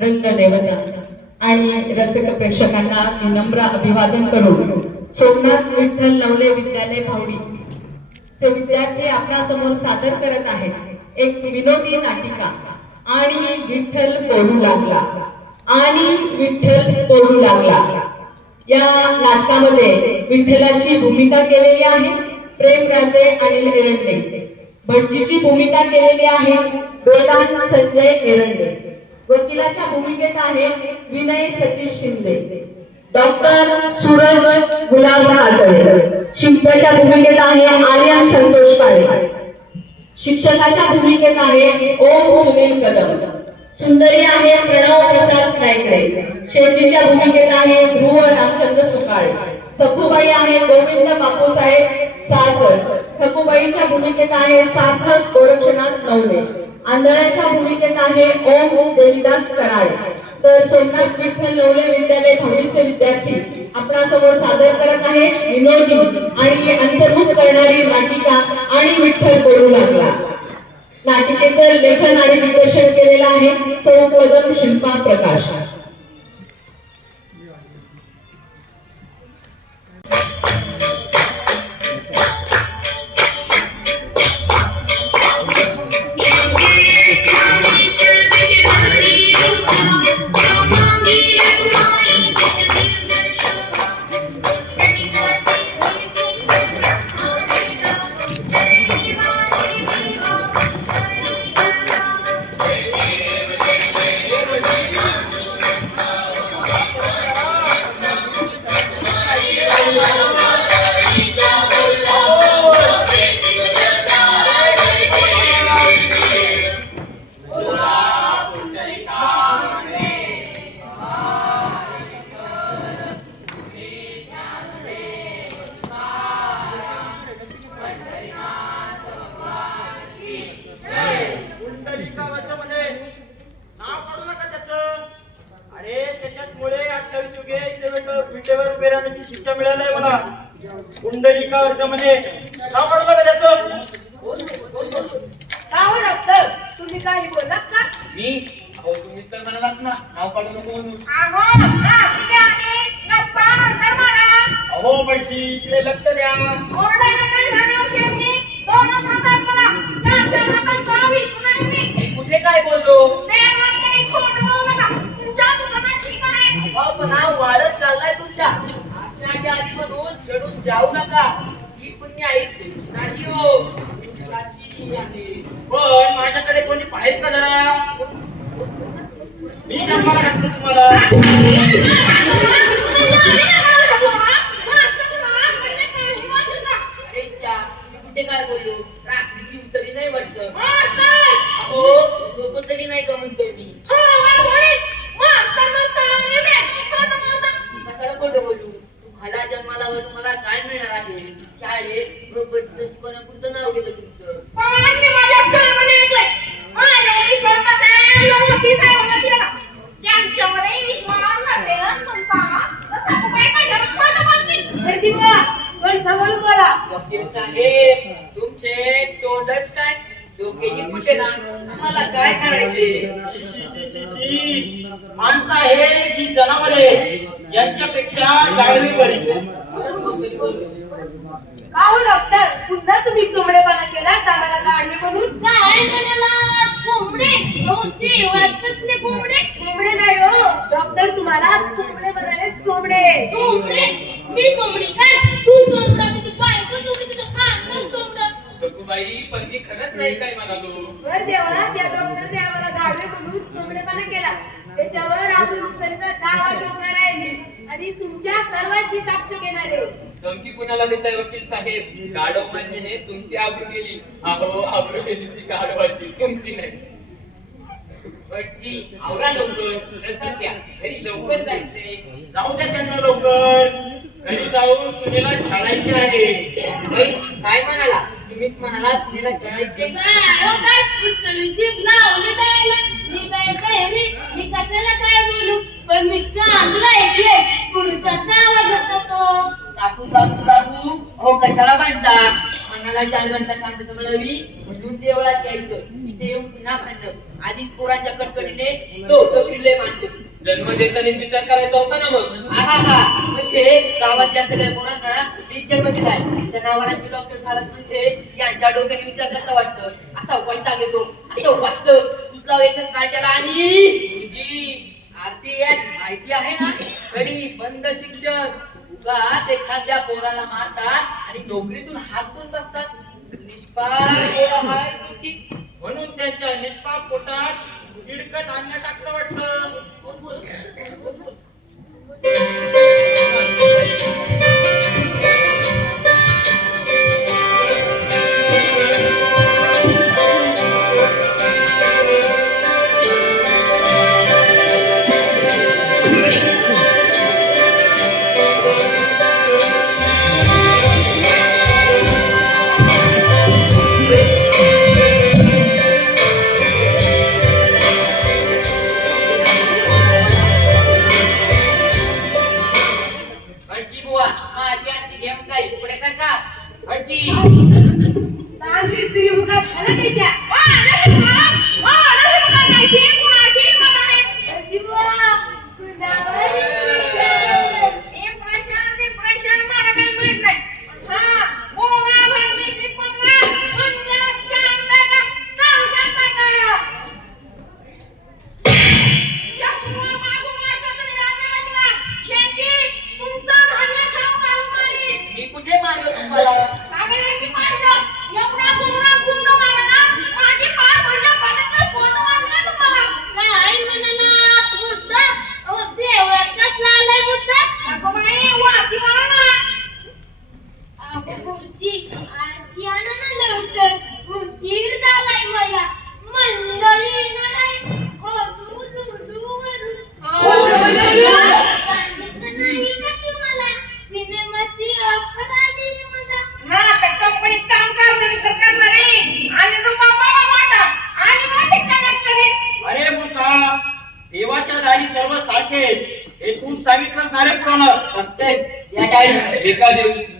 रंगदेवता आणि रसिक प्रेक्षकांना विनम्र अभिवादन करून सोमनाथ विठ्ठल नवले विद्यालय भावडी चे विद्यार्थी आपल्यासमोर सादर करत आहेत एक विनोदी नाटिका आणि विठ्ठल बोलू लागला आणि विठ्ठल बोलू लागला। या नाटकामध्ये विठ्ठलाची भूमिका केलेली आहे प्रेमराजे अनिल एरंडे, भटजीची भूमिका केलेली आहे वेदांत संजय एरंडे, वकिलाच्या भूमिकेत आहे विनय सतीश शिंदे, डॉक्टर सूरज गुलाब कातळे, शिंप्याच्या भूमिकेत आहे आर्यन संतोष काळे, शिक्षकाच्या भूमिकेत आहे ओम सुनील कदम, सुंदरी आहे प्रणव प्रसाद नायकडे, शेवटीच्या भूमिकेत आहे ध्रुव रामचंद्र सुकाळे, सखूबाई आहे गोविंद बापूसाहेब साळकर, ठकूबाईच्या भूमिकेत आहे सार्थक गोरक्षनाथ नवले, आंधळ्याच्या भूमिकेत आहे ओम देविदास कराळे। तर सोमनाथ विठ्ठल नवले विद्यालय भावडीचे विद्यार्थी आपणासमोर सादर करत आहे विनोदी आणि अंतर्मुख करणारी नाटिका आणि विठ्ठल बोलू लागला। नाटिकेचं लेखन आणि दिग्दर्शन केलेलं आहे सौ पदम शिल्पा प्रकाश। विटेवर उभे राहण्याची शिक्षा मिळाली आहे मला। कुंडलिका वर्गामध्ये नाव काढलं का त्याचं? काय डॉक्टर तुम्ही काही बोललात का? मी अहो तुम्हीच तर म्हणालात ना नाव काढू नको म्हणून। अहो बडशी इकडे लक्ष द्या। कुठे काय बोललो? पण वाढत चाललाय तुमच्या आषाढी आली म्हणून चढून जाऊ नका। ही पुण्य आई तुमची नाही हो, तुमची आहे। पण माझ्याकडे कोणी पाहिजे का जरा? मी जन्माला घातलं तुम्हाला। कुठे काय बोललो? रात्रीची उतरी नाही वाटत? हो झोपत तरी नाही का म्हणतोय मी। कशाला खोटं बोलू? तुम्हाला जन्माला मला काय मिळणार आहे? शाळेत शिकवण्यापुरतं नाव घेतं तुमचं। वकील साहेब तुमचे तोंडच काय डोकेही फुटे ना, मला काय करायचे? माणसं आहे की जनावरे यांच्यापेक्षा गाढवी बरी। का हो डॉक्टर पुन्हा तुम्ही चोमडेपणा केला आम्हाला गाडवे म्हणून? काय म्हणाला चोमडे? ते वाटतच कोंबडे चोमडे नाही हो डॉक्टर, तुम्हाला चोमडे म्हणाले चोमडे। चोमडे? मी चोमडी काय? तू चोमडा तुझं बायको चोमडी तुझं खानदान चोमडं। सखूबाई पण मी खरंच नाही काय म्हणालो। बर देवा त्या डॉक्टरने आम्हाला गाडवे म्हणून चोमडेपणा केला, त्याच्यावर आम्ही नुकसानीचा दावा ठोकणार आहे मी आणि तुमच्या सर्वांची साक्ष घेणार आहे। धमकी कुणाला देताय वकील साहेब? गाढव म्हणजे तुमची आबरू गेली। अहो आबरू गेली ती गाढवाची, तुमची नाही। बटजी आवरा लवकर, सध्या घरी लवकर जायचंय। जाऊ द्या त्यांना लवकर, घरी जाऊन सुनेला छाडायची आहे। काय म्हणाला? तुम्हीच म्हणाला सुनेला छाडायचे। मी कशाला काय बोलू? पण मी चांगलं ऐकले पुरुषाचा आवाज होता तो। बाबू बाबू बाबू हो कशाला म्हणता? मला 4 घंटा शांतता मिळावी म्हणून देवळात यायचं. इथे येऊन पुन्हा भांडणं. आधीच पोराच्या कटकटीने डोकं फिरले माझं. जन्म देतानाच विचार करायचा होता ना मग. आहा म्हणजे गावातल्या सगळ्या पोरांना मी जन्म दिलाय. जनावरांची डॉक्टर झालात म्हणजे यांच्या डोक्याने विचार करता वाटतं. असा वैताग येतो, असं वाटतं तुझला एकच काढत्याला. आणि तुझी आरती माहिती आहे ना, कडी बंद शिक्षण. उगाच एखाद्या पोराला मारतात आणि नोकरीतून हाकून बसतात. निष्पाप पोरं आहे तुझी. म्हणून त्यांच्या निष्पाप पोटात किडकट अन्न टाकतं वाटतं. हटजी बुवा, माझी आरती घेऊन जाईल पुढे सरका. हटजी. चांगली स्त्री मुखात घाला त्याच्या. हरजी बुवा, कुणावर मी कुठे मारलं तुम्हाला? काय म्हणालात मुद्दा? अहो देवर कसला आलाय मुद्दा? अहो गुरुजी, आरती आणा ना लवकर. उशीर झालाय मला. मंडळी येणार आहे. सांगितलं नाही का तुम्हाला? सिनेमाची ऑफर आली मला. अरे मूर्खा, देवाच्या दारी सर्व सारखेच. हे तू सांगितलंस ना रे पुराणात. फक्त या डाळी एका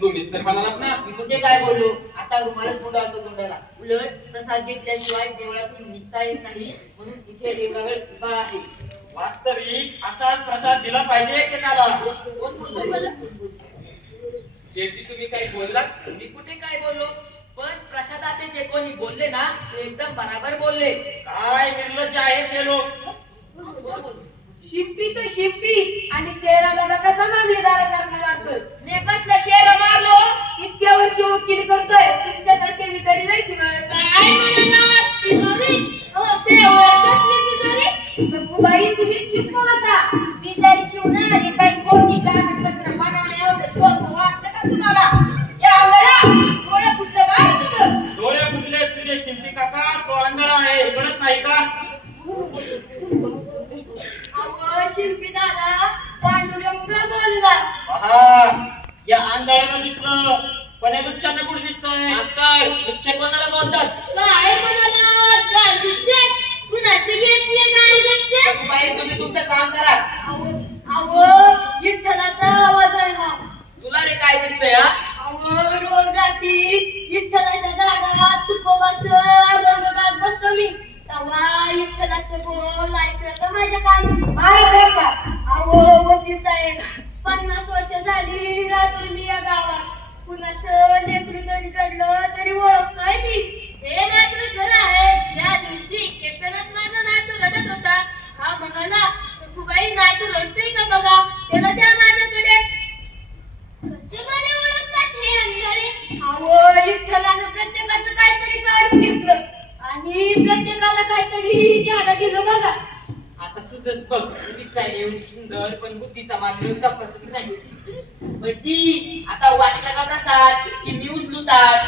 तुम्हीच तर म्हणालात ना. मी कुठे काय बोललो? आता रुमालच गुंडाळतो तोंडाला. उलट प्रसाद घेतल्याशिवाय देवळातून निघता येत नाही म्हणून इथे देवळावर उभा आहे. वास्तविक असाच प्रसाद दिला पाहिजे की त्याला. कोण बोललो? शेठजी तुम्ही काही बोललात? मी कुठे काय बोललो? पण प्रसादाचे जे कोणी बोलले ना ते एकदम बराबर बोलले. काय निर्लज्ज आहे ते लोक. शिंपी तो शिंपी आणि शेरा बघा कसा मामलेदारासारखा वागतोय. मी कसलं शेर मारलो? इतक्या वर्ष वकिली करतोय. तुमच्यासारखे विचारी नाही शिवाय. काय म्हणालात? तिजोरी? अहो देवर कसली तिजोरी? सखूबाई तुम्ही चुप बसा. बिचारी शिवणारी बाई कोणी कागदपत्र बनवण्यावर सोपं वाटतं का तुम्हाला? या आंधळा, डोळं फुटलं बाई तुझं. डोळे फुटले तुझे शिंपी काका. तो आंधळा आहे, कळत नाही का? अहो शिंपी दादा पांडुरंग बोलला. पहा, या आंधळ्याला दिसलं पण या दुःखानं कुठे दिसतंय? मास्तर, शिक्षक कोणाला बोलतात? काय म्हणालात? गालगुच्चे? कुणाचे घेतले गालगुच्चे? सखूबाई, तुम्ही तुमचं काम करा. अहो विठ्ठलाचा आवाज आहे हा. तुला रे काय दिसतंय हा? अहो रोज रात्री विठ्ठलाच्या दारात तुकोबाचं अभंग गात बसतो मी. तेव्हा विठ्ठलाचं बोल ऐकलं तर माझ्या कानी भारत का. अहो वकील साहेब 50 वर्ष झाली राहतो मी या गावात. कुणाचं लेकरू जरी चढलं तरी ओळखतोय मी. हे मात्र खरं आहे. त्या दिवशी कीर्तनात माझा नातू रडत होता. हा म्हणाला, सखूबाई नातू रडतोय का बघा, त्याला द्या माझ्याकडे. कसे बरे ओळखतात हे अंधारे? अहो विठ्ठलानं प्रत्येकाचं काहीतरी काढून घेतलं आणि प्रत्येकाला काहीतरी जागा दिलं बघा. आता तुझंच बघ. तुम्ही काय एवढी सुंदर पण बुद्धीचा मागणी तपासत नाही. बच्ची, आता वाटला का प्रसाद की मी उचलू ताट?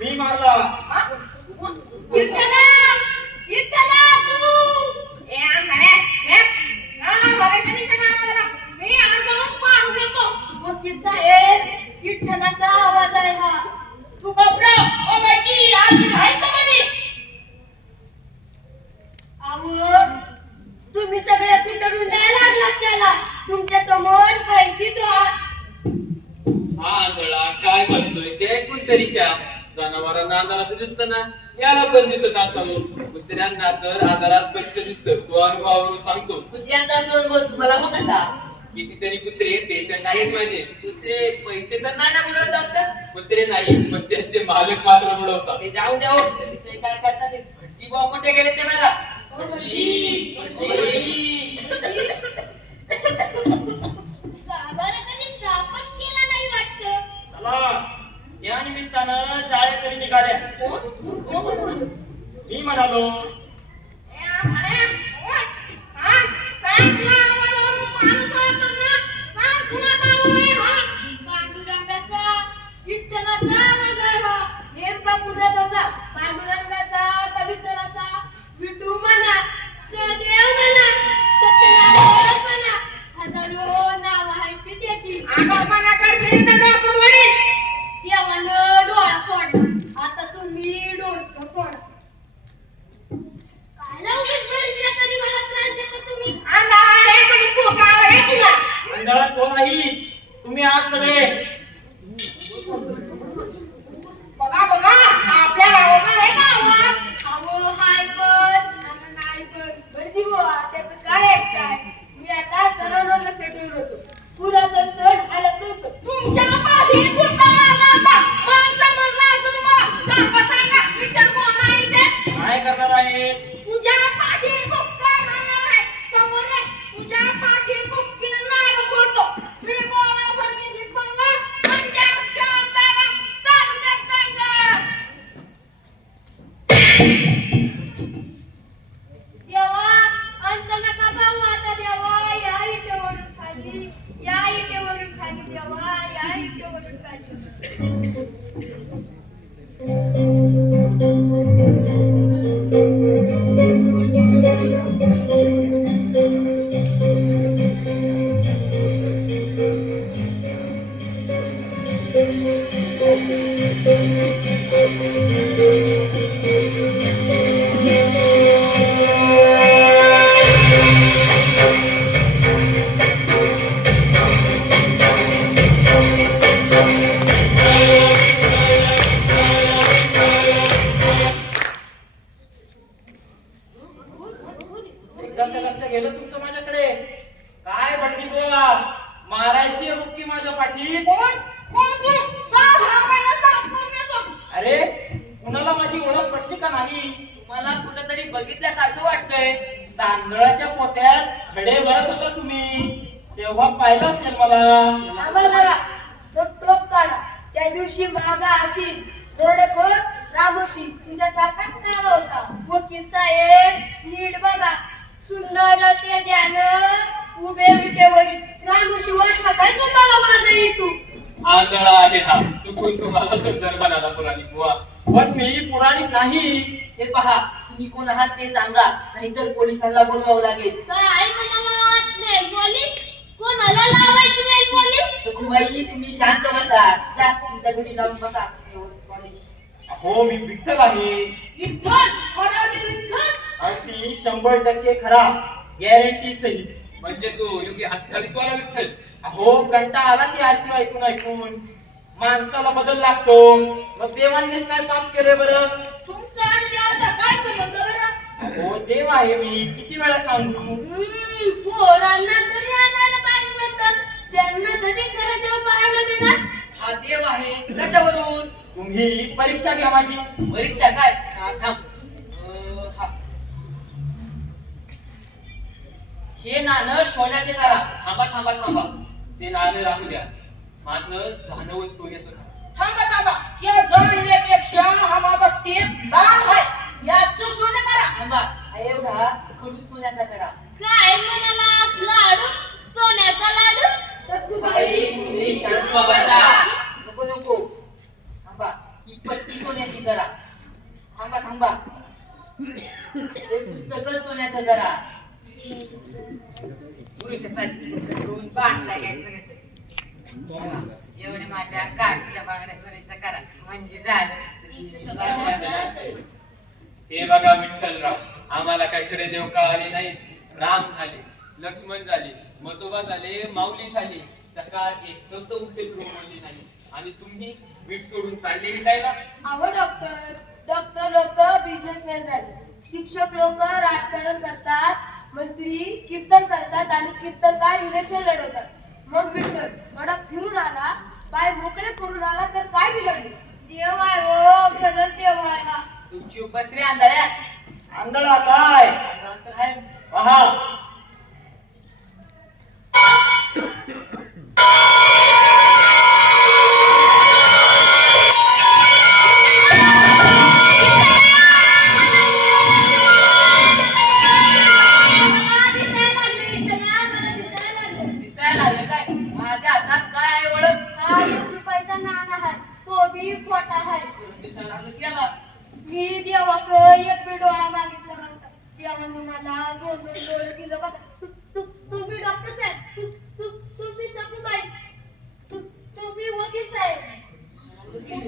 मी मारला. विठ्ठला विठ्ठला तू वकील साहेब विठ्ठलाचा आवाज आहे हा. तू बापरा, ओ बच्ची, आज मी आहे का म्हणे? अहो तुम्ही सगळे तरीक्या जनावरांना अंधाराचं दिसतं ना, याला पण दिसत असावं. कुत्र्यांना तर अंधारात स्पष्ट दिसतं. स्वानुभवावरून सांगतो. कुत्र्यांचा सोनबोध तुम्हाला हो कसा? कितीतरी कुत्रे पेशंट आहेत माझे. कुत्रे पैसे तर नाही ना बुडवतात. कुत्रे नाही, पण त्यांचे मालक मात्र बुडवतात. ते जाऊ द्या हो. त्यांचे काय करतात ते भटजी बुवा कुठे गेले ते बघा. भटजी, भटजी. गाभारा कधी सापच केला नाही वाटतं. चला, या निमित्तानं जाळ्या तरी निघाल्या. मी म्हणालो, पांडुरंगाचा विठ्ठलाचा आवाज आहे हा. नेमका पुन्हा तसा पांडुरंगाचा का विठ्ठलाचा? विठू म्हणा, सदेव म्हणा, सत्यनारायण म्हणा, हजारो नाव आहेत ते त्याची. देवानं डोळा फोड, आता तुम्ही डोसकं फोड. कायला उगाच बळीच्या तरी मला त्रास देता तुम्ही? अंधारात कोण नाही, तुम्ही आज सगळे. अहो हाय पण आणि नाही पण. भटजी बुवा, त्याचं काय ऐकताय? मी आता सर्वांवर लक्ष ठेवून होतो. पुराचं स्थळ हालत नव्हतं. तुमच्या पाठी बुक्का मारला असता. मग समजलं असं मला. सांगा सांगा, विठ्ठल कोण आहे ते? काय करणार आहेस? तुझ्या पाठी बुक्का मारणार आहे. समोर तुझ्या पाठी बुक्कीनं नारळ फोडतो. मी गोळा फडकेशी पंगा, पंजाबच्या अंधारा, तालुक्यात गंगा. देवा, अंत नका पाहू आता देवा. या इटेवरून खाली, या इटेवरून खाली देवा, या इटेवरून खाली. एकदाचं लक्ष गेलं तुमचं माझ्याकडे. काय भटजी बुवा, मारायची आहे मुक्की माझ्या पाठीत. अरे, कुणाला माझी ओळख पटली का नाही? मला कुठंतरी बघितल्यासारखं वाटतंय. तांदळाच्या पोत्यात खडे भरत होता तुम्ही, तेव्हा पाहिलं असेल मला. आम्हाला तो टोप काढा. त्या दिवशी माझा आशीष दरोडेखोर रामोशी तुमच्यासारखाच काळ होता. वकील साहेब, नीट बघा. सुंदर ते ध्यान उभे विटेवरील रामोशी वाटला काय तुम्हाला माझा इटू? आंधळा आहे हा, चुकून तुम्हाला सुंदर बनाला पुराणिक बुवा. पण मी पुराणिक नाही. हे पहा, तुम्ही कोण आहात ते सांगा, नाहीतर पोलिसांना बोलवावं लागेल. काय म्हणाला नाही पोलीस? कोणाला लावायची नाही पोलीस? सखूबाई, तुम्ही शांत बसा. जा, तुमच्या घरी जाऊन बसा. पोलीस. हो, मी विठ्ठल आहे. विठ्ठल, खरा की विठ्ठल? अगदी 100% खरा, गॅरंटी सही. म्हणजे तू योगी 28 वाला विठ्ठल. हो, कंटाळा आला ती आरती ऐकून ऐकून. माणसाला बदल लागतो. मग देवांनीच काय पाप केले बरं? तुमचा आणि देवाचा काय संबंध बरं? हो, देव आहे मी, किती वेळा सांगू? पोरांना तरी आणायला पाहिजे म्हणतात. त्यांना कधी खरं देव पाहायला मिळणार? हा देव आहे. कशावरून? तुम्ही परीक्षा घ्या माझी. परीक्षा काय? थांब. हा. हे नाणं सोन्याचे करा. थांबा थांबा थांबा. ते नाणे राहू द्या. माझं जाणवं सोन्याचं करा. थांबा थांबा. या जाणण्यापेक्षा हा माझा टेप लाल आहे. याचं सोनं करा. थांबा. हा एवढा खडूस सोन्याचा करा. काय म्हणाला लाडू? सोन्याचा लाडू? सखूबाई, तुम्ही शांत बसा. नको नको. थांबा. ही पट्टी सोन्याची करा. थांबा थांबा. हे पुस्तक सोन्याचं करा. पुरुषासाठी दोन बाटल्या घ्यायचं एवढे माझ्या काठीच्या बांगड्या सोन्याच्या करा म्हणजे झालं. हे बघा विठ्ठलराव, आम्हाला काही खरे देव कळाले नाही. राम झाले, लक्ष्मण झाले, मसोबा झाले, माऊली झाली, सकाळ एक शब्द उठे बोलली नाही. आणि तुम्ही वीट सोडून चालले विटायला? अहो डॉक्टर लोक बिझनेसमॅन झाले, शिक्षक लोक राजकारण करतात, मंत्री कीर्तन करतात आणि कीर्तनकार इलेक्शन लढवतात. मग विठ्ठल थोडा फिरून आला, पाय मोकळे करून आला तर काय बिघडले? देव आहे हो, खरंच देव आहे ना. तू चूप बस रे आंधळ्या. आंधळा काय? पहा, मला दिसायला लागले विठ्ठला, मला दिसायला लागले. दिसायला लागलं काय? माझ्या हातात काय आहे ओळख? हा 1 रुपयाचा नाणा आहे, तो बी खोटा आहे. दिसायला लागलं केला. मी देवाकडे एक बी डोळा मागितला नव्हता. देवाने मला 2 डोळे दिलं बघा. तुम्ही डॉक्टर साहेब, तुम्ही सखूबाई, तुम्ही वकील साहेब.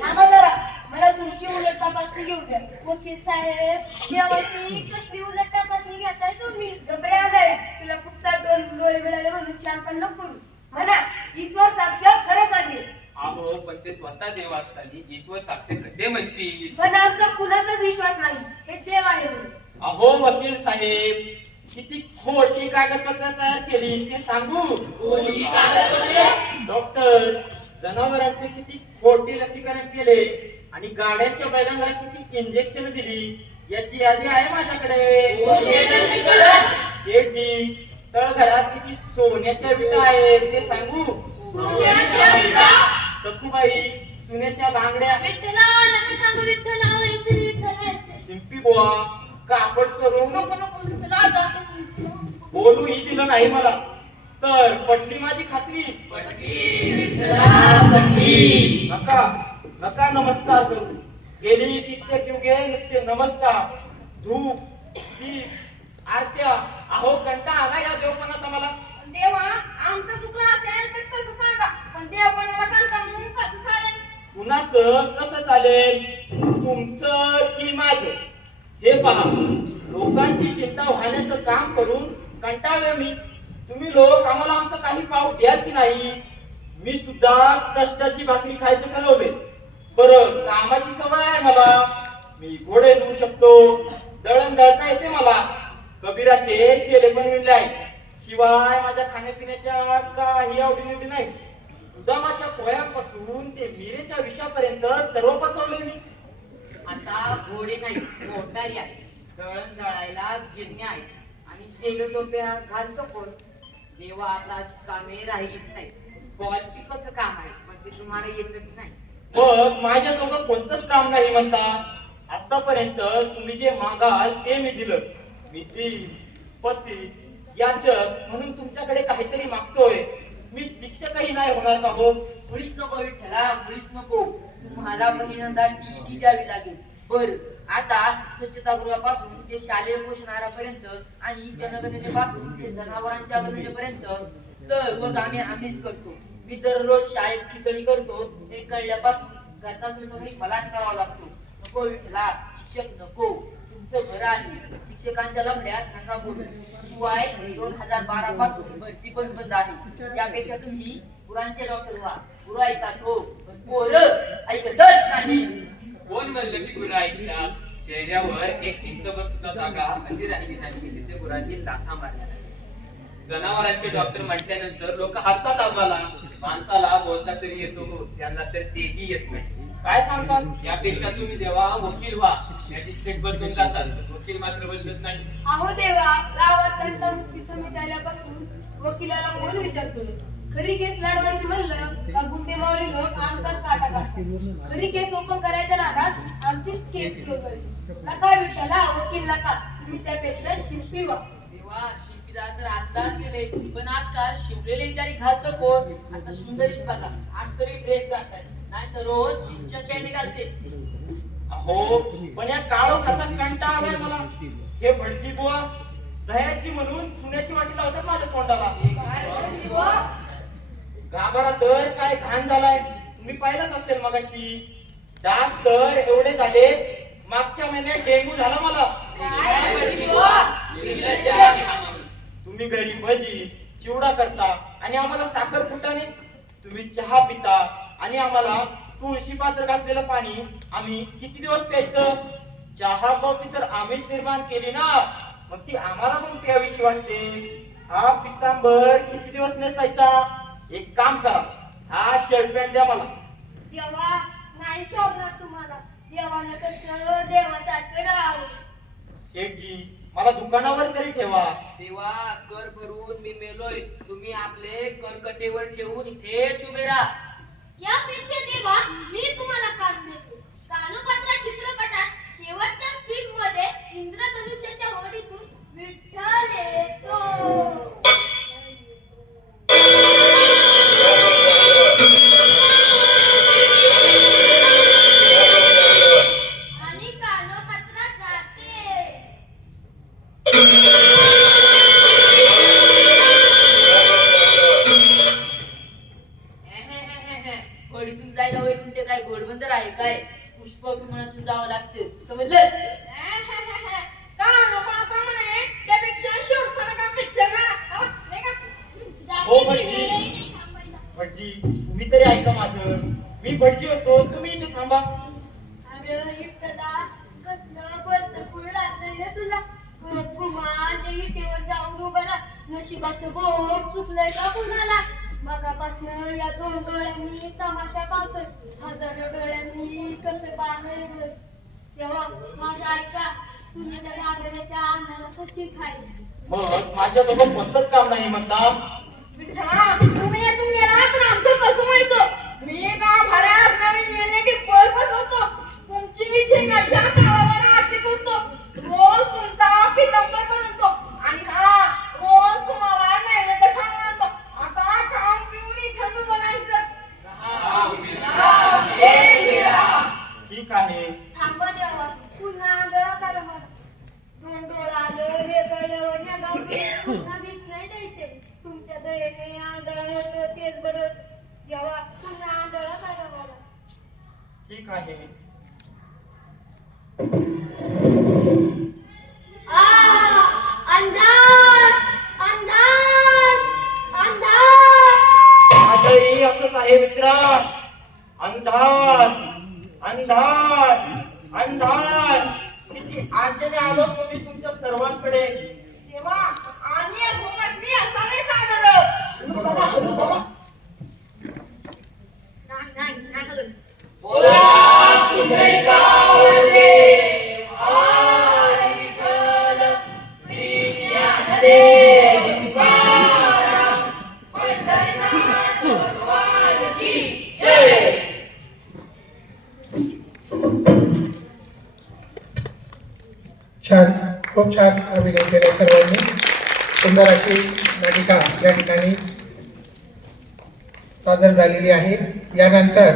थांबा जरा, मला तुमची उलट तपासणी घेऊ द्या. वकील साहेब, देवाची कसली उलट तपासणी घेताय तुम्ही? गबऱ्या गळ्या, तुला फक्त 2 डोळे मिळाले म्हणून छान पण नको करू. म्हणा ईश्वर साक्षात खरं सांगेल. अहो पण ते स्वतः देव असताना ईश्वर साक्षी कसे म्हणतील? पण आमचा कुणाचाच विश्वास नाही, हे देव आहे म्हणून. अहो वकील साहेब, किती खोटी कागदपत्र तयार केली ते सांगू? डॉक्टर, जनावरांचे किती खोटे लसीकरण केले आणि गाड्यांच्या बैलांना किती इंजेक्शन दिली याची यादी आहे माझ्याकडे. शेठजी, तळघरात किती सोन्याच्या विटा आहेत ते सांगू? सखूबाई, सोन्याच्या बांगड्या. विठ्ठला नका सांगू विठ्ठला, इथे विठ्ठल आहे. शिंपी बुवा, कापड चोरून नको नको विठ्ठला, जातो विठ्ठला. बोलूही दिलं नाही मला, तर पटली माझी खात्री. नका नका नमस्कार करू. गेली कित्येक युगे नुसते नमस्कार, धूप, दीप, आरत्या. अहो कंटा आला या देवपणाचा मला. देवा, आमचं चुकलं असेल तर तसं सांगा, पण देवपणाला कंटाळ म्हणून कसं चालेल? कुणाचं कसं चालेल, तुमचं की माझं? हे पहा, लोकांची चिंता वाहण्याचं काम करून कंटाळलोय मी. तुम्ही लोक आम्हाला आमचं काही पाव द्याल की नाही? मी सुद्धा कष्टाची भाकरी खायचं ठरवले. बरं, कामाची सवय आहे मला. मी घोडे धुवू शकतो, दळण दळता येते मला, कबीराचे शेले पण विणले आहेत. शिवाय माझ्या खाण्यापिण्याच्या काही आवडीनिवडी नाही. दुधामाच्या पोह्यापासून ते मिरेच्या विषापर्यंत सर्व पचवले मी. आता घोडे नाही, मोटारी आहे. दळण दळायला गिरण्या आहेत आणि शेलो टोप्या घालतो कोण? देवा आता कामे राहिलीच नाही. बॉल पिकाचं काम आहे, पण ते तुम्हाला येतच नाही. मग माझ्याजवळ कोणतंच काम नाही म्हणता? आतापर्यंत तुम्ही जे मागाल ते मी दिलं. मी देईल, पती, याचक म्हणून तुमच्याकडे काहीतरी मागतोय. मी शिक्षकही नाही होणार का हो? मुळीच नको विठ्ठला, मुळीच नको. तुम्हाला पहिल्यांदा टीटी द्यावी लागेल. बर, आता स्वच्छतागृहापासून ते शालेय पोषण आहारापर्यंत आणि जनगणनेपासून ते जनावरांच्या गणनेपर्यंत सर्व कामे आम्हीच करतो. मी दररोज शाळेत खिचडी करतो, हे कळल्यापासून घरचा स्वयंपाकही मलाच करावा लागतो. नको विठ्ठला, शिक्षक नको. तुमचं घर आहे, शिक्षकांच्या लफड्यात नका बोलू. शिवाय 2012 पासून भरती पण बंद आहे. त्यापेक्षा तुम्ही गुरांचे डॉक्टर व्हा. गुरु ऐकतात हो, पण पोरं ऐकतच नाही. कोण म्हणलं की गुरु ऐकतात? चेहऱ्यावर 1 इंचभर सुद्धा जागा अशी राहिली नाही की तिथे गुरांनी लाथा मारल्या. जनावरांचे डॉक्टर म्हटल्यानंतर लोक हसतात आम्हाला. माणसाला बोलता तरी येतो हो, त्यांना तर तेही येत नाही. काय सांगतात? यापेक्षा तुम्ही देवा वकील व्हा. याची स्टेट बदलून जातात, वकील मात्र बदलत नाही. अहो देवा, गावात तंटामुक्ती समिती आल्यापासून वकिलाला कोण विचारतोय? खरी केस लढवायची म्हणलं का गुंडे मावळे लोक आमचाच साठा काढतात. खरी केस ओपन करायच्या नादात आमचीच केस घेतोय. नका विठ्ठला, वकील नका. तुम्ही त्यापेक्षा शिल्पी व्हा. देवा, शिंपीदार तर आताच गेले, पण आजकाल शिवलेले विचारी घालतं कोण? आता सुंदरीच बघा, आज तरी ड्रेस घालतात, नाही तर रोज जीन्सच्या पॅन्ट घालते. अहो पण या काळोखाचा कंटाळा आलाय मला. हे भटजी बुवा दह्याची म्हणून चुन्याची वाटी लावतात माझ्या तोंडाला. काय करायची बुवा? गाभारा तर काय घाण झालाय, तुम्ही पाहिलंच असेल मगाशी. डास तर एवढे झाले, मागच्या महिन्यात डेंगू झाला मला. काय करायची बुवा? तुम्ही घरी भजी चिवडा करता आणि आम्हाला साखर फुटाणे. तुम्ही चहा पिता आणि आम्हाला तुळशी पात्र घातलेलं पाणी आम्ही किती दिवस प्यायचं? चहा कॉफी तर आम्हीच निर्माण केली ना, मग ती आम्हाला पण प्यावीशी वाटते. हा पितांबर किती दिवस नेसायचा? एक काम करा, हा शर्ट पॅन्ट द्या मला. देवा नाही शोभणार तुम्हाला. देवानं कसं देवासारखं राहावं. शेठजी, मला दुकानावर तरी ठेवा. देवा कर भरून मी मेलोय, तुम्ही आपले करकटेवर ठेवून इथेच उभे राहा. यापेक्षा देवा मी तुम्हाला काम देतो. कानोपात्रा चित्रपटात शेवटच्या सीन मध्ये इंद्रधनुष्याच्या होडीतून विठ्ठल येतो. आणि कानोपात्रा जाते. होडीतून जायला होईतून ते काय घोडबंदर आहे काय? पुष्प विमानातून जावं लागतं, समजलं? कानोपात्रा म्हणे त्यापेक्षा शूर्पणखा पिक्चर काढा. नाही का? हो, जाती भटजी. वेळ नाही थांबायला. भटजी, तुम्ही तरी ऐका माझं. मी भटजी होतो, तुम्ही इथे थांबा. अरे इतकदा कसलं बोलतं पुढं असं रे तुला. गुमान ते विटेवर जाऊन उभा राहा. नशिबाचं बोट चुकलंय का कुणाला? मगापासनं या 2 डोळ्यांनी तमाशा पाहतोय. हजारो डोळ्यांनी कसं बाहेर. तेव्हा माझं ऐका, तुम्ही त्या रागड्याच्या अन्नाला कशी खाईल. मग माझ्यासोबत कोणतंच काम नाही म्हणता? विठ्ठला, तुम्ही येथून गेला तर आमचं कसं व्हायचं? मी गावभरात नवीन येणे की पळ बसवतो. तुमची झिंगाच्या गावावर आरती करतो. रोज तुमचा पितांबर बनवतो. आणि हा रोज तुम्हाला नैवेद्य खाऊन आणतो. आता खाऊन पिऊन इथं उभं राहायचं. ठीक आहे. थांबा देवा, पुन्हा आंधळा करा मला. 2 डोळा आलं हे कळल्यावर या गावचे पुन्हा भीत नाही द्यायचे. तुमच्या दयेने आंधळा होतं तेच बरं. देवा पुन्हा आंधळा करा मला. ठीक आहे. अंधार अंधार अंधार. माझंही असंच आहे मित्रा. अंधार अंधार अंधार. किती आशेने आलो तुम्ही तुमच्या सर्वांकडे. देवा आणि या भोगासनी असा नाही सादर. छान, खूप छान अभिनय केला सर्वांनी. सुंदर अशी मालिका या ठिकाणी सादर झालेली आहे. यानंतर